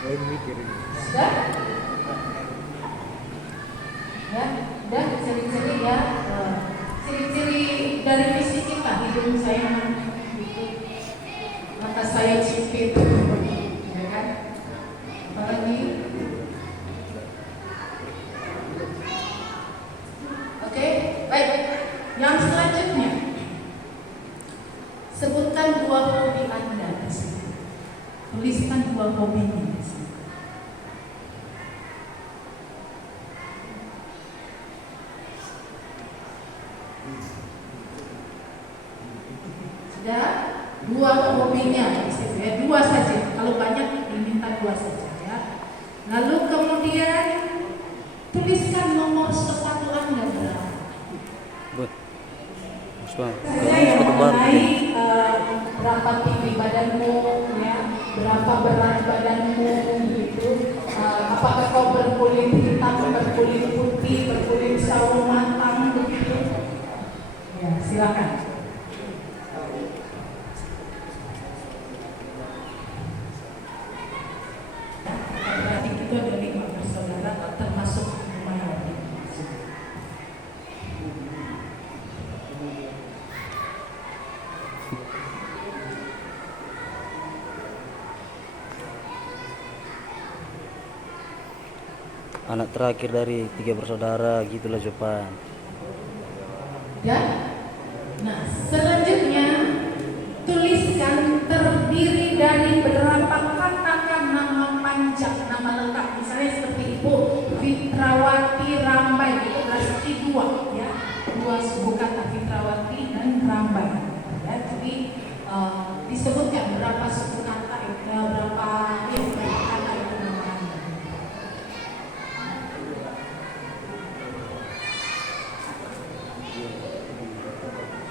Sudah? Ya, udah ciri-ciri ya. Ciri-ciri dari fisik kita, hidung saya gitu, mata saya sipit, ya kan? Apalagi? Oke, baik. Yang selanjutnya, sebutkan dua hobi Anda di sini. Tuliskan dua hobinya di sini. Sudah? Dua hobinya di situ ya, dua saja. Kalau banyak diminta dua saja ya. Lalu kemudian tuliskan nomor sepatu Anda berapa. Saya yang mengenai berapa tinggi badanmu, ya, berapa berat badanmu, gitu. Apakah kau berkulit hitam, berkulit putih, berkulit sawo matang, begitu? Ya, silakan. Adik itu ada 5 bersaudara, termasuk Mayor. Anak terakhir dari 3 bersaudara, gitulah jawaban. Ya. Nah, selanjutnya tuliskan terdiri dari berapa katakan nama panjang, nama lengkap. Misalnya seperti Ibu Fitrawati Rambai, itu berarti 2 ya. 2 suku kata Fitrawati dan Rambai. Ya, jadi disebutkan berapa suku kata itu, berapa kata itu namanya.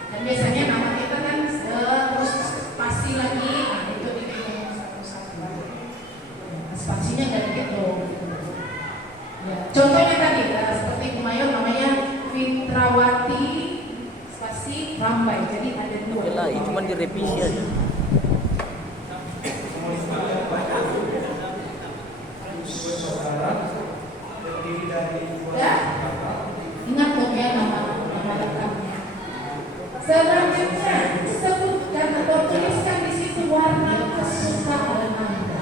Dan biasanya nama kita kan terus spasi lagi, nah itu dihitung satu-satu. Spasinya nggak begitu. Ya, contohnya tadi seperti Bu Mayor namanya Fitrawati spasi Rambai, jadi ada 2. Oke lah, itu cuma direvisi aja. Ya, ingat dong ya nama lengkapnya. Selanjutnya sebutkan atau tuliskan di situ warna kesukaan Anda.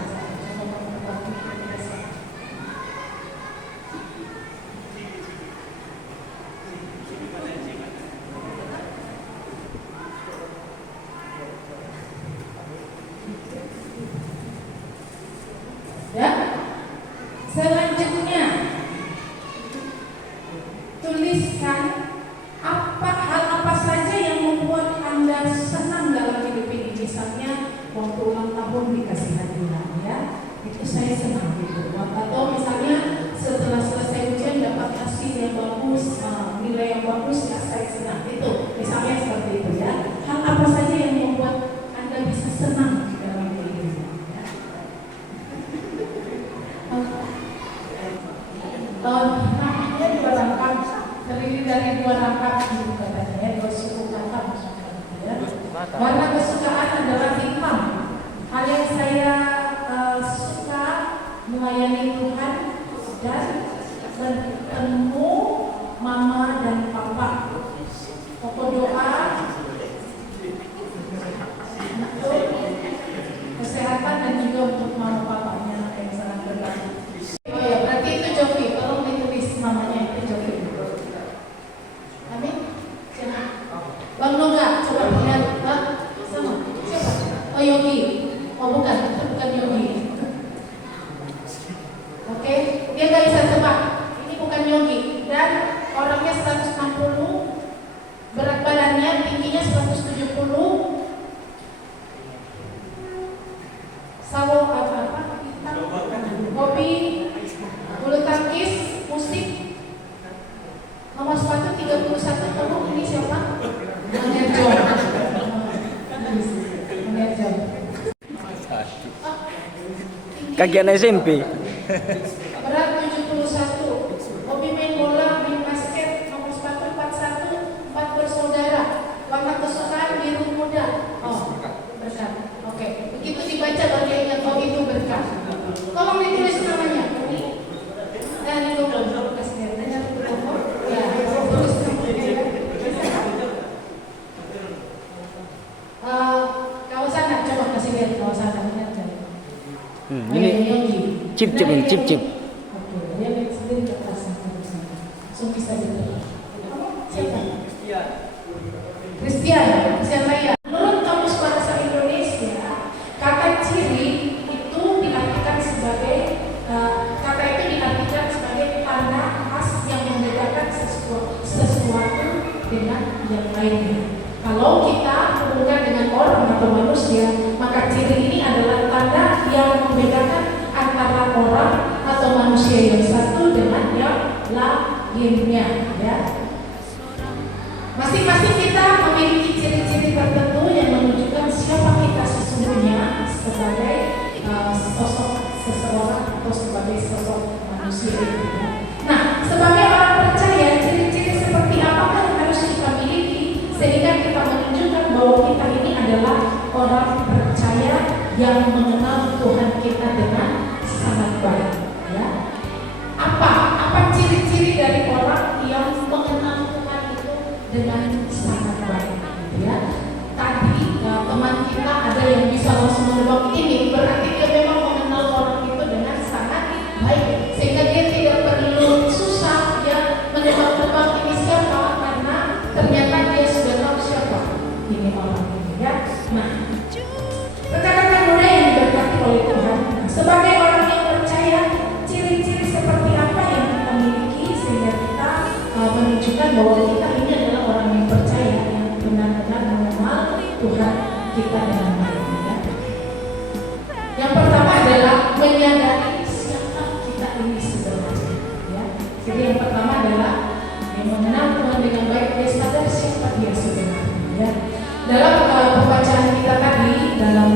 Ya. Selanjutnya tuliskan hal apa saja yang membuat Anda senang dalam hidup ini. Misalnya waktu ulang tahun dikasih hadiah, ya, itu saya senang gitu. Atau misalnya setelah selesai ujian dapat hasil yang bagus, nilai yang bagus, ya saya senang. Itu misalnya seperti itu ya. Hal apa saja yang membuat Anda bisa senang dalam hidup ini, ya. Namanya 2 rangkap, terdiri dari 2 rangkap gitu katanya ya, 2 suku kata maksudnya ya. Warna kesukaan adalah hitam. Hal yang saya suka melayani Tuhan dan bertemu mama dan papa. Pokok doa untuk kesehatan dan juga untuk mama papanya yang sangat berbakti. Oh ya, berarti itu Jovi. Tolong ditulis namanya itu Jovi. Amin. Siapa? Bang Noga, coba lihat. Sama. Siapa? Oh Yogi. Oh bukan, itu bukan Yogi. Oke, dia nggak bisa tebak. Ini bukan Yogi. Dan orangnya 160, berat badannya tingginya 170. Sawo apa? Hobi bulu tangkis, musik. Nomor sepatu 31. Kamu ini siapa? Mengerjo. Mengerjo. Kagian SMP. Berat 71. Hobi main bola, main basket. Nomor sepatu 41. 4 bersaudara. Warna kesukaan biru muda. Oh, berkah. Oke. Begitu dibaca baru dia ingat, oh itu berkah. Tolong Ini chip ini chip. Oke, dia lihat sendiri ke atas langsung bisa jadi. Siapa? Christian saya. Menurut Kamus Bahasa Indonesia, kata ciri itu diartikan sebagai kata itu diartikan sebagai tanda khas yang membedakan sesuatu dengan yang lainnya. Kalau kita hubungan dengan orang atau manusia, maka ciri ini adalah tanda yang membedakan antara orang atau manusia yang satu dengan yang lainnya, ya. Masing-masing kita memiliki ciri-ciri tertentu yang menunjukkan siapa kita sesungguhnya sebagai sosok seseorang atau sebagai sosok manusia itu, ya. Nah, sebagai orang percaya, ciri-ciri seperti apakah yang harus kita miliki sehingga kita menunjukkan bahwa kita ini adalah orang percaya yang mengenal Tuhan kita dengan sangat baik, ya. Apa ciri-ciri dari orang yang mengenal Tuhan itu dengan sangat baik, ya. Tadi teman kita ada yang bisa langsung menebak ini berarti dia memang mengenal orang itu dengan sangat baik sehingga dia tidak perlu susah ya menebak-nebak ini siapa karena ternyata dia sudah tahu siapa ini orang ini, ya. Nah, rekan-rekan muda yang diberkati oleh Tuhan, sebagai orang yang percaya, ciri-ciri seperti apa yang kita miliki sehingga kita menunjukkan bahwa kita ini adalah orang yang percaya yang benar-benar mengenal Tuhan kita dengan baik, ya. Yang pertama adalah menyadari siapa kita ini sebenarnya, ya. Jadi yang pertama adalah yang mengenal Tuhan dengan baik, dia sadar siapa dia sebenarnya, ya. Dalam pembacaan kita tadi dalam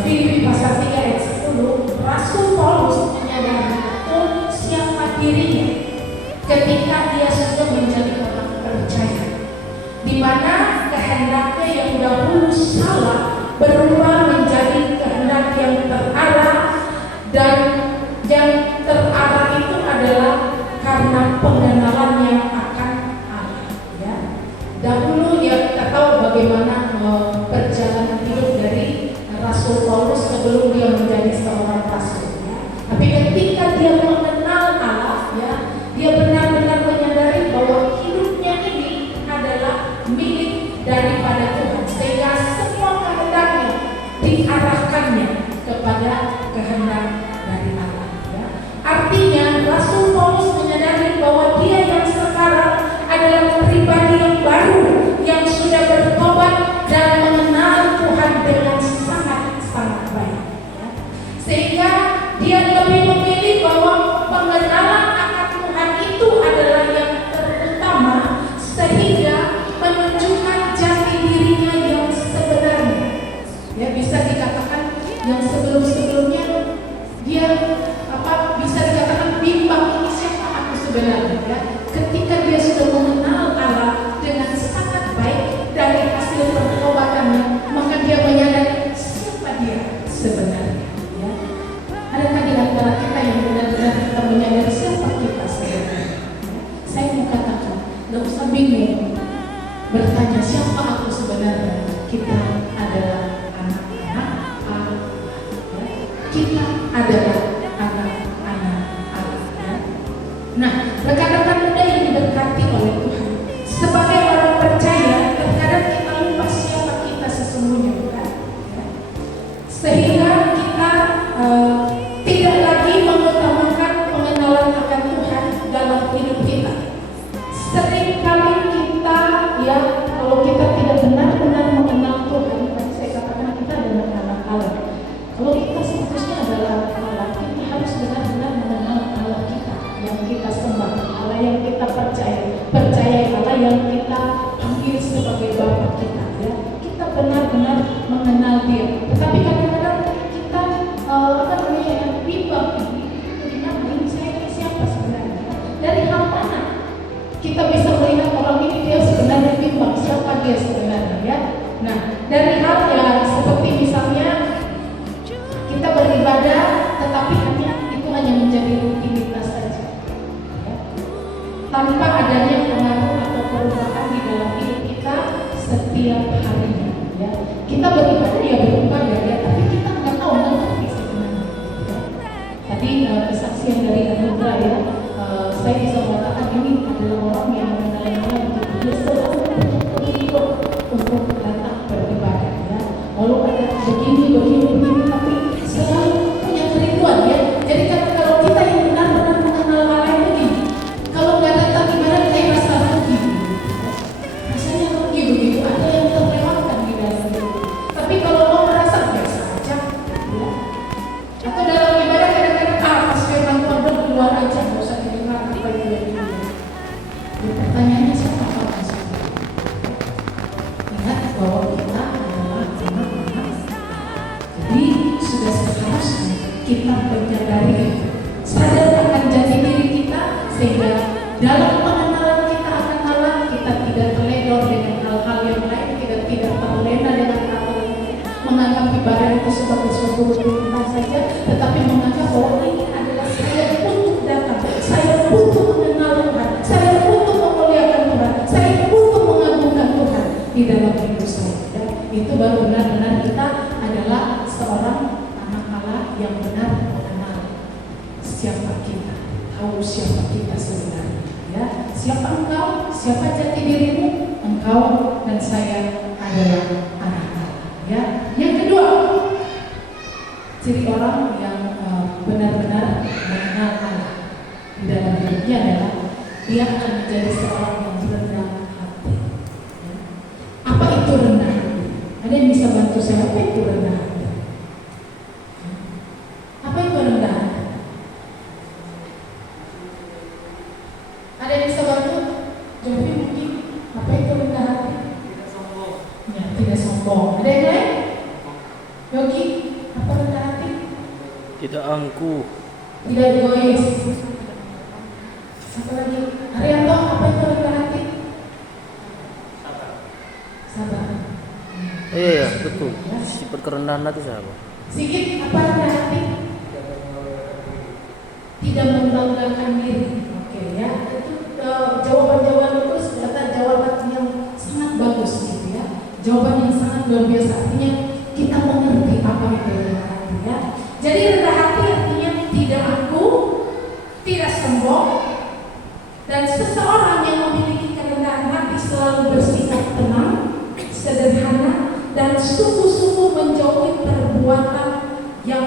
Filipi pasal 3 ayat 10, Rasul Paulus menyadari betul siapa dirinya ketika dia sudah menjadi orang percaya, di mana kehendaknya yang dahulu salah berubah menjadi kehendak yang terarah, dan yang terarah itu adalah karena pengenalannya akan Allah, ya. Dahulu ya kita tahu bagaimana perjalanan hidup dari Rasul Paulus sebelum dia menjadi seorang rasul, ya. Tapi ketika dia mengenal Allah, ya, dia benar-benar menyadari bahwa hidupnya ini adalah milik daripada Tuhan, sehingga semua kehendaknya diarahkannya kepada kehendak dari Allah, ya. Artinya Rasul Paulus menyadari bahwa dia yang sekarang adalah pribadi yang baru yang sudah bertobat dan mengenal Tuhan dengan sangat-sangat baik, ya. Sehingga dia lebih memilih bahwa pengenalan akan Tuhan itu adalah yang terutama sehingga menunjukkan jati dirinya yang sebenarnya, ya. Bisa dikatakan yang sebelum-sebelumnya dia bisa dikatakan bimbang ini siapa aku sebenarnya, ya. Ketika dia sudah mengenal Allah dengan sangat baik dari hasil pertobatannya, maka dia menyadari siapa dia sebenarnya, ya. Adakah di antara kita yang benar-benar kita menyadari siapa kita sebenarnya, ya? Saya mau katakan, gak usah bingung bertanya siapa aku sebenarnya. Kita adalah anak-anak Allah, ya. Kita adalah anak-anak Allah, ya. Nah, rekan-rekan muda yang diberkati oleh Tuhan, sebagai orang percaya terkadang kita lupa siapa kita sesungguhnya, bukan? Ya. Sehingga kita tidak lagi mengutamakan pengenalan akan Tuhan dalam hidup kita. Seringkali kita, ya, kalau kita tidak benar-benar mengenal Tuhan, saya katakan kita adalah anak Allah. Kalau kita seharusnya adalah anak Allah, kita harus benar-benar mengenal Allah kita yang kita sembah, Allah yang kita percaya Allah yang kita panggil sebagai Bapa kita, ya. Kita benar-benar mengenal Dia. Tetapi kadang-kadang kita yang bimbang ini saya siapa sebenarnya? Dari hal mana kita bisa melihat orang ini dia sebenarnya bimbang siapa dia sebenarnya, ya. Nah, dari hal yang seperti misalnya kita beribadah tetapi itu hanya menjadi rutinitas saja, ya. Tanpa adanya pengaruh atau perubahan di dalam hidup kita setiap harinya, ya. Kita beribadah ya beribadah, ya, tapi kita nggak tahu mengerti sebenarnya, ya. Tadi kesaksian dari Anindra ya, saya bisa mengatakan ini adalah orang yang mengenal Allah begitu. Dia selalu ikut untuk datang beribadah ya. Lalu ada begini, tapi selalu punya kerinduan ya. Jadi kalau kita yang benar-benar mengenal Allah itu begini, kalau nggak datang ibadah kayak rasa rugi. Rasanya rugi begitu, ada yang terlewatkan di dalam itu. Tapi kalau mau merasa biasa aja, ya. Atau dalam ibadah kadang-kadang pas firman Tuhan keluar aja, nggak usah didengar apa itu yang dia. Pertanyaannya siapa maksudnya? Ingat bahwa kita adalah anak-anak. Jadi sudah seharusnya kita menyadari, sadar akan jati diri kita, sehingga dalam pengenalan kita akan Allah, kita tidak terledor dengan hal-hal yang lain, kita tidak terlena dengan hal-hal yang lain, menganggap ibadah itu sebagai suatu rutinitas saja, tetapi menganggap bahwa ini adalah saya untuk datang, saya untuk mengenal Tuhan, saya untuk memuliakan Tuhan, saya untuk mengagungkan Tuhan di dalam hidup saya. Dan itu baru benar-benar kita adalah seorang anak Allah yang benar mengenal siapa kita, tahu siapa kita sebenarnya. Ya, siapa engkau? Siapa jati dirimu? Engkau dan saya adalah anak Allah. Ya, yang kedua, ciri orang yang benar-benar mengenal Allah di dalam hidupnya adalah dia akan menjadi seorang yang rendah hati. Ya. Apa itu rendah hati? Ada yang bisa bantu saya? Apa itu rendah hati? Ya. Apa itu rendah hati? Ada yang bisa bantu? Jovi mungkin. Apa itu rendah hati? Tidak sombong. Ya, tidak sombong. Ada yang lain? Yogi, apa rendah hati? Tidak angkuh. Tidak egois. Satu lagi, Arianto, apa itu rendah hati? Sabar. Sabar. Iya, betul. Sifat kerendahan hati siapa? Sigit, apa rendah hati? Tidak membanggakan diri. Oke ya, itu jawaban-jawaban itu ternyata jawaban yang sangat bagus gitu ya. Jawaban yang sangat luar biasa, artinya kita mengerti apa itu rendah hati ya. Jadi rendah hati artinya tidak angkuh, tidak sombong, dan seseorang yang memiliki kerendahan hati selalu bersikap tenang, sederhana, dan sungguh-sungguh menjauhi perbuatan yang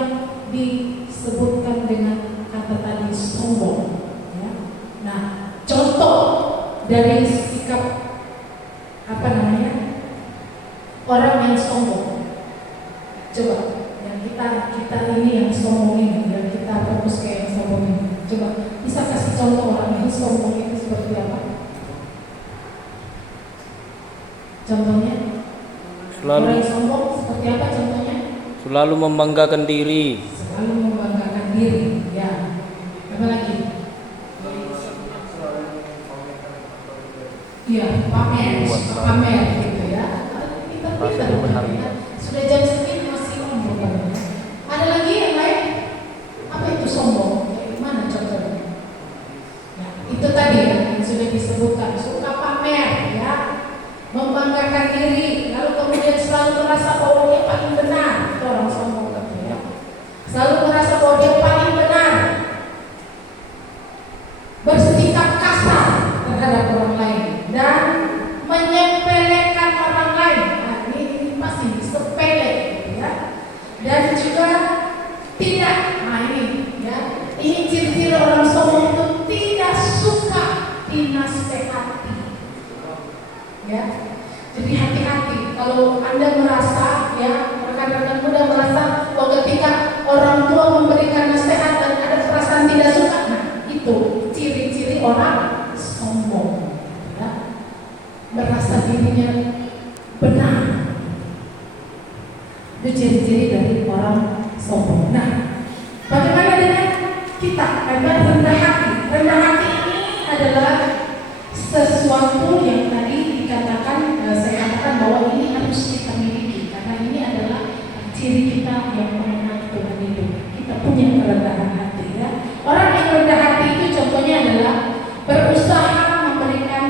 disebutkan dengan kata tadi sombong. Ya. Nah, contoh dari sikap orang yang sombong. Coba yang kita ini yang sombong ini, yang kita fokus kayak yang sombong ini. Coba bisa kasih contoh orang yang sombong itu seperti apa? Contohnya? Orang yang sombong seperti apa contohnya? Selalu membanggakan diri. Selalu membanggakan diri, ya. Apa lagi? Iya, pamer gitu ya. Kita ya. Sudah jam segini masih sombong. Ada lagi yang lain? Apa itu sombong? Mana contohnya? Ya, itu tadi ya, yang sudah disebutkan. Suka pamer, ya. Membanggakan diri, lalu kemudian selalu merasa bahwa dia paling benar. Itu orang sombong ya. Selalu merasa bahwa dia paling benar. Bersikap kasar terhadap orang lain dan menyepelekan orang lain. Nah, ini pasti sepele ya. Dan juga tidak, nah ini ya, ini ciri-ciri orang sombong itu tidak suka dinasehati. Ya, jadi hati-hati kalau Anda merasa ya, rekan-rekan muda merasa bahwa ketika orang tua memberikan nasihat dan ada perasaan tidak suka, nah itu ciri-ciri orang sombong, ya. Merasa dirinya benar. Itu ciri-ciri dari orang sombong. Nah, bagaimana dengan kita? Ada rendah hati. Rendah hati ini adalah sesuatu yang tadi dikatakan, saya katakan bahwa ini harus kita miliki karena ini adalah ciri kita yang mengenal Tuhan itu. Kita punya kerendahan hati ya. Orang yang rendah hati itu contohnya adalah berusaha memberikan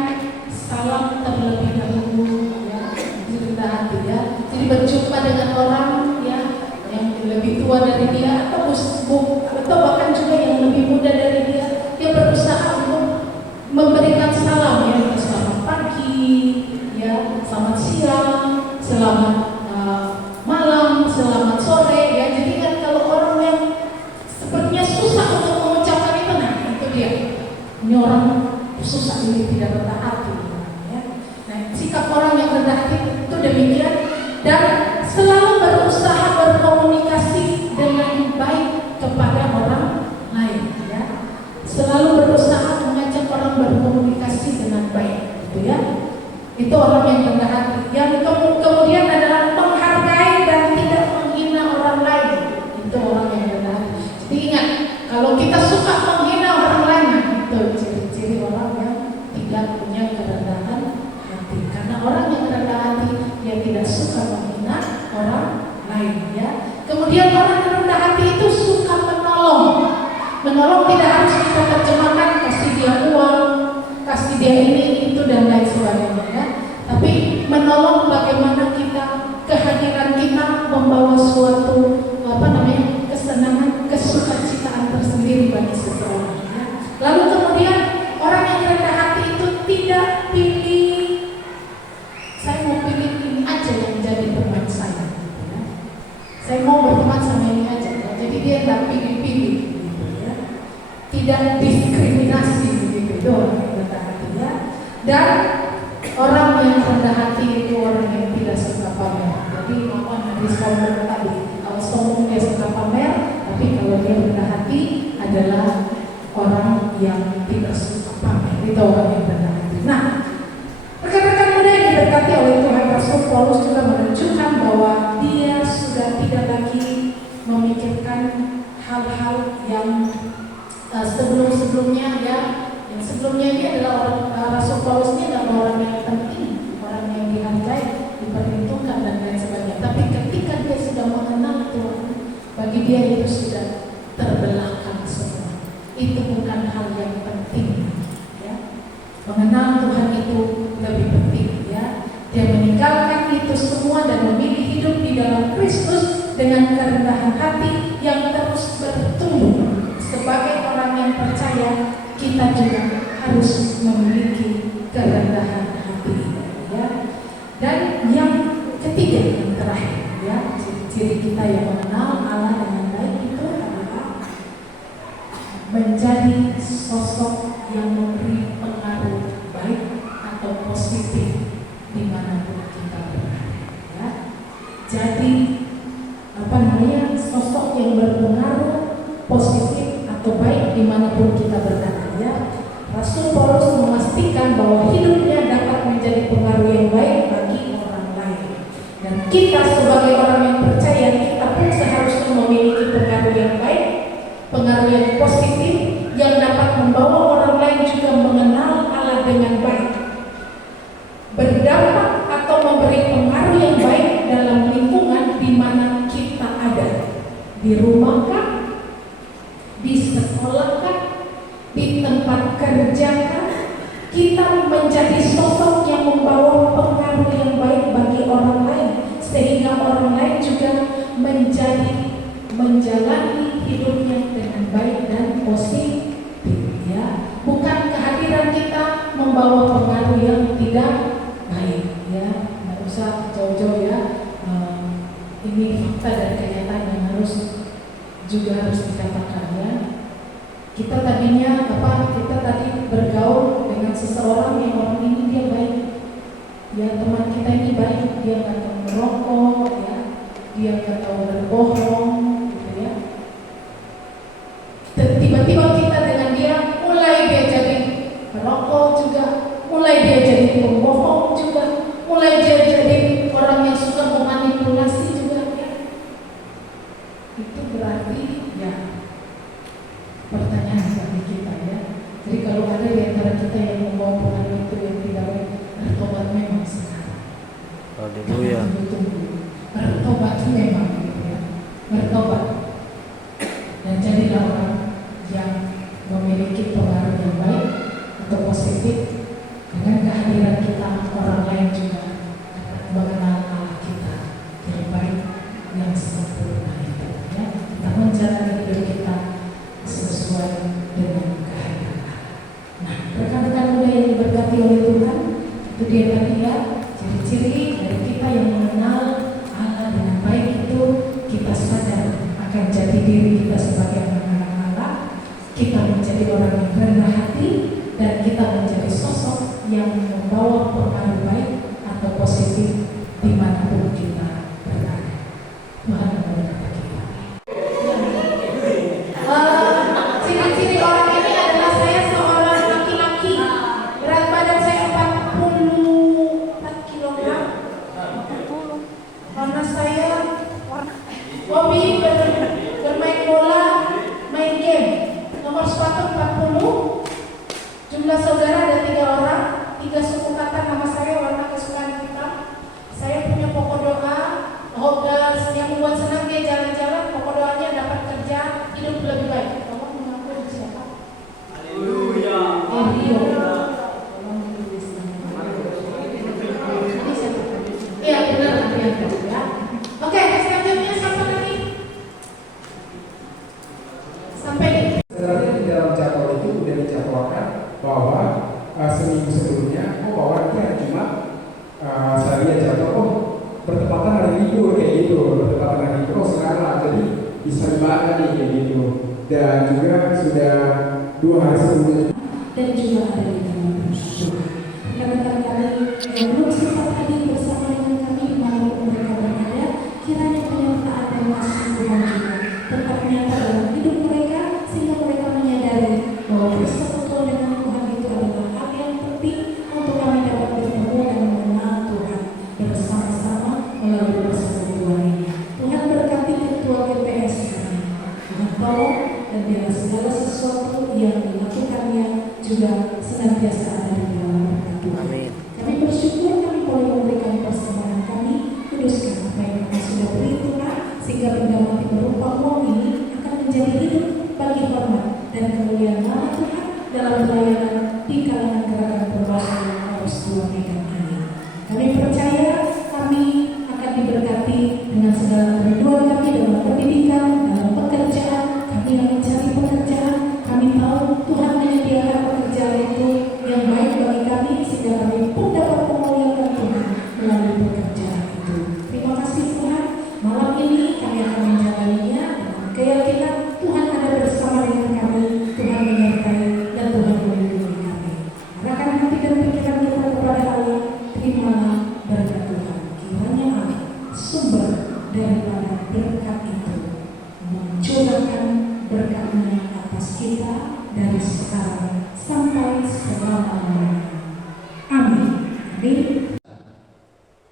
salam terlebih dahulu ya, rendah hati ya. Jadi berjumpa dengan orang ya yang lebih tua dari dia atau bahkan ini orang susah, ini tidak rendah hati. Ya. Nah, sikap orang yang rendah hati itu demikian, dan selalu berusaha berkomunikasi dengan baik kepada orang lain. Ya. Selalu berusaha mengajak orang berkomunikasi dengan baik, gitu ya. Itu orang yang rendah hati. Yang kemudian adalah menghargai dan tidak menghina orang lain. Itu orang yang rendah hati. Jadi ingat, kalau kita suka menghina orang lain, itu ciri-ciri orang yang tidak punya kerendahan hati. Karena orang yang rendah hati, dia tidak suka menghina orang lain. Ya. Kemudian orang yang rendah hati itu suka menolong. Menolong tidak harus kita terjemahkan kasih dia uang, kasih dia ini, itu dan lain sebagainya. Ya. Tapi menolong bagaimana kita, kehadiran kita membawa suatu kesenangan, kesukacitaan tersendiri bagi seseorang. Ya. Lalu kemudian orang yang rendah hati itu tidak pilih, saya mau pilih ini aja yang jadi teman saya. Ya. Saya mau berteman sama ini aja. Ya. Jadi dia tidak pilih-pilih. Gitu, ya. Tidak diskriminasi begitu. Itu orang yang rendah hati. Ya. Dan orang yang rendah hati itu orang yang tidak suka pamer. Jadi Nabi sombong tadi. Kalau sombong dia suka pamer, tapi kalau dia rendah hati adalah orang yang tidak suka pamer. Itu orang yang rendah hati. Nah, rekan-rekan muda yang diberkati oleh Tuhan, Rasul Paulus juga menunjukkan bahwa dia sudah tidak lagi memikirkan hal-hal yang sebelum-sebelumnya, ya. Yang sebelumnya dia adalah orang, Rasul Paulus ini adalah orang yang penting, orang yang dihargai, diperhitungkan dan lain sebagainya. Tapi ketika dia sudah mengenal Tuhan, bagi dia itu sudah terbelakang semua. Itu bukan hal yang penting. Ya. Mengenal Tuhan itu lebih penting. Ya. Dia meninggalkan itu semua dan memilih hidup di dalam Kristus dengan kerendahan hati yang terus bertumbuh. Sebagai orang yang percaya, kita juga harus memiliki kerendahan hati. Ya. Dan yang ketiga, yang terakhir, ya, ciri-ciri kita yang mengenal Allah dengan baik itu adalah menjadi sosok yang memberi pengaruh baik atau positif dimanapun kita berada. Ya. Jadi sosok yang berpengaruh positif atau baik dimanapun kita berada. Ya. Rasul Paulus memastikan bahwa hidupnya dapat menjadi pengaruh yang baik bagi orang lain. Dan kita sebagai orang yang percaya, kita pun seharusnya memiliki pengaruh yang baik, pengaruh yang positif, yang dapat membawa orang lain juga mengenal Allah dengan baik, berdampak atau memberi pengaruh yang baik dalam lingkungan di mana kita ada, di rumah kah, di sekolah kah, di tempat kerja kah. Kita menjadi sosok yang membawa pengaruh yang baik bagi orang lain, sehingga orang lain juga menjalani hidupnya dengan baik dan positif. Ya, bukan kehadiran kita membawa pengaruh yang tidak baik. Ya, nggak usah jauh-jauh ya. Ini fakta dan kenyataan yang harus dikatakan ya. Kita tadi bergaul dengan seseorang yang orang ini dia baik, ya teman kita ini baik, dia nggak tahu merokok, ya, dia nggak tahu berbohong, gitu ya. Tiba-tiba kita dengan dia mulai dia jadi merokok juga, mulai dia jadi pembohong juga, mulai dia jadi orang yang suka memanipulasi juga. Ya. Itu berarti ya. Pertanyaan bagi kita ya. Jadi kalau ada di antara kita yang membawa pengaruh itu yang tidak baik, bertobat memang sekarang. Haleluya. Bertobat memang gitu ya. Bertobat. Dan jadilah orang yang memiliki pengaruh yang baik atau positif. Dengan kehadiran kita, orang lain juga dapat mengenal Allah kita yang baik, yang sempurna itu ya. Kita menjalani hidup kita sesuai dengan kehendak Allah. Nah, rekan-rekan muda yang diberkati oleh Tuhan, itu dia tadi ya, ciri-ciri dari kita yang mengenal Allah dengan baik itu kita sadar akan jati diri kita sebagai anak-anak Allah. Kita menjadi orang yang rendah hati, dan kita menjadi sosok yang membawa pengaruh baik atau positif dimanapun kita berada. Tuhan memberkati kita. Ciri-ciri orang ini adalah saya seorang laki-laki, berat badan saya 44 kilogram, warna saya hobi bermain bola, main game, nomor sepatu 40, jumlah saudara ada 3 orang, 3 suku kata nama saya, warna kesukaan hitam. Saya punya pokok doa, yang membuat senang dia jalan-jalan, pokok doanya dapat kerja, hidup lebih baik. Tolong mengaku siapa? Haleluya. Rio. Tolong tulis nama. Ini siapa? Iya benar Adrian ya. Oke, selanjutnya siapa lagi? Sampai Sebenarnya di dalam jadwal itu sudah dijadwalkan bahwa seminggu sebelumnya, bahwa nanti hari Jumat saya lihat jadwal, bertepatan hari libur kayak gitu, bertepatan hari libur, sekarang jadi bisa dimakan nih kayak gitu. Dan juga sudah 2 hari sebelumnya. dan juga ada di dalam bersyukur. Rekan-rekan kami yang belum sempat hadir bersama dengan kami malam mereka berada, kiranya penyertaan dan kasih Tuhan juga tetap nyata dalam hidup mereka, sehingga mereka menyadari bahwa persekutuan dengan Tuhan itu adalah hal yang penting untuk kami dapat bertemu dan mengenal Tuhan bersama-sama melalui persekutuan ini. Tuhan berkati ketua GPS kami. Tuhan tolong dan biarlah segala sesuatu yang dilakukannya juga senantiasa ada di dalam berkat Tuhan. Amin. Kami bersyukur kami boleh memberikan persembahan kami, kuduskan apa yang kami sudah beri Tuhan, sehingga benda mati berupa uang ini akan menjadi hidup bagi hormat dan kemuliaan nama Tuhan dalam pelayanan di kalangan gerakan perwakilan Paulus 2 Medan ini. Kami percaya kami akan diberkati dengan segala kerinduan kami dalam pendidikan, dalam pekerjaan. Kami yang mencari pekerjaan, kami tahu Tuhan menyediakan pekerjaan itu yang baik bagi kami, sehingga kami pun dapat memuliakan Tuhan melalui pekerjaan itu. Terima kasih Tuhan. Malam ini kami akan menjalaninya dengan keyakinan Tuhan ada bersama dengan kami, Tuhan menyertai dan Tuhan melindungi kami. Arahkan hati dan pikiran kita kepada Allah, terimalah berkat Tuhan. Kiranya Allah, sumber daripada berkat itu, mencurahkan berkat-Nya atas kita dari sekarang sampai selama-lamanya. Amin. Amin.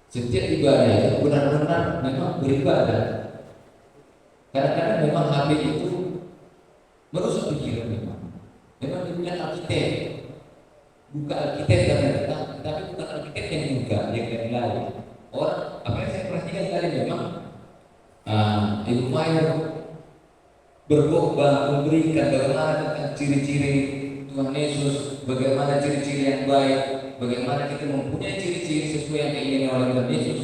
Setiap ibadah itu benar-benar memang beribadah. Kadang-kadang memang HP itu merusak pikiran memang. Memang dibilang arsitek, buka arsitek kita, tapi bukan arsitek yang juga yang lain. Orang apa yang saya perhatikan tadi memang Ibu Maya berkhotbah memberikan bagaimana tentang ciri-ciri Tuhan Yesus, bagaimana ciri-ciri yang baik, bagaimana kita mempunyai ciri-ciri sesuai yang diinginkan oleh Tuhan Yesus.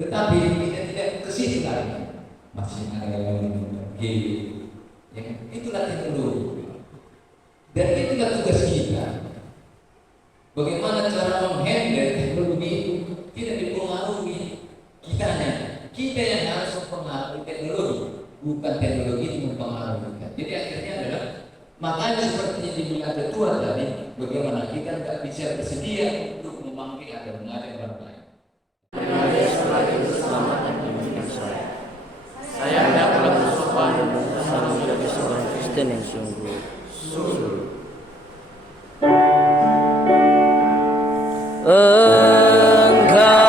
Tetapi kita tidak ke situ lagi, masih ada yang berbagi. Itulah teknologi, dan itulah tugas kita. Bagaimana cara menghandle teknologi itu tidak dipengaruhi kitanya. Kita yang harus mempengaruhi teknologi, bukan teknologi itu mempengaruhi kita. Jadi akhirnya adalah, makanya seperti yang dibilang ketua tadi, bagaimana kita tidak bisa bersedia untuk memanggil atau mengajak orang lain. Terima kasih selalu bersama dengan saya. Saya adalah bersopan dan selalu menjadi seorang Kristen yang sungguh. Kristen. Engkau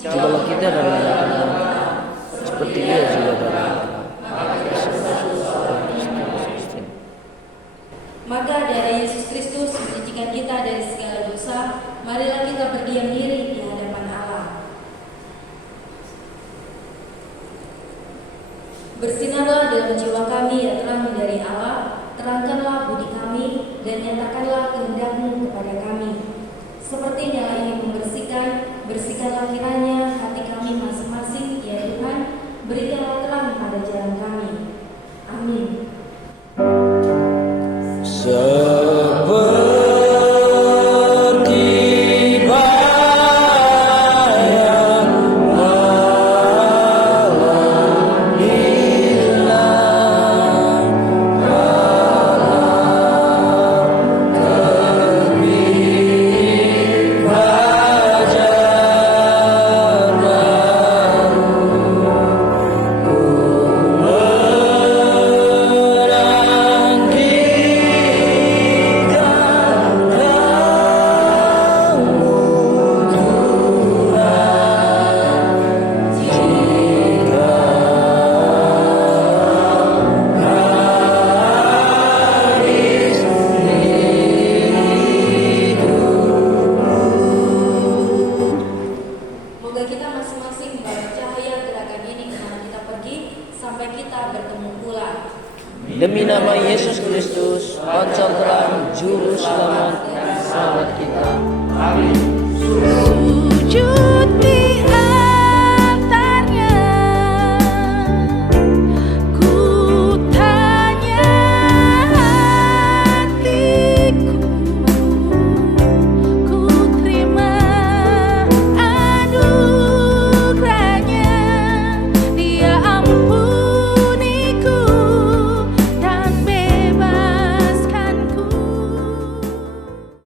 jikalau kita dari anak-anak, seperti Ia juga dari anak-anak. Maka darah Yesus Kristus mensucikan kita dari segala dosa. Marilah kita berdiam diri di hadapan Allah. Bersinarlah dalam jiwa kami ya terang dari Allah. Terangkanlah budi kami dan nyatakanlah kehendak-Mu kepada kami. Seperti nyala ini membersihkan, bersihkanlah kiranya hati kami masing-masing, ya Tuhan. Berikanlah terang pada jalan kami. Amin. Seperti bayang malam hilang, malam terbit fajar baru, ku Moga kita masing-masing membawa cahaya gerakan ini kemana kita pergi sampai kita bertemu pula. demi nama Yesus Kristus, pancal terang juru selamat dan sahabat kita. Amin. Sujud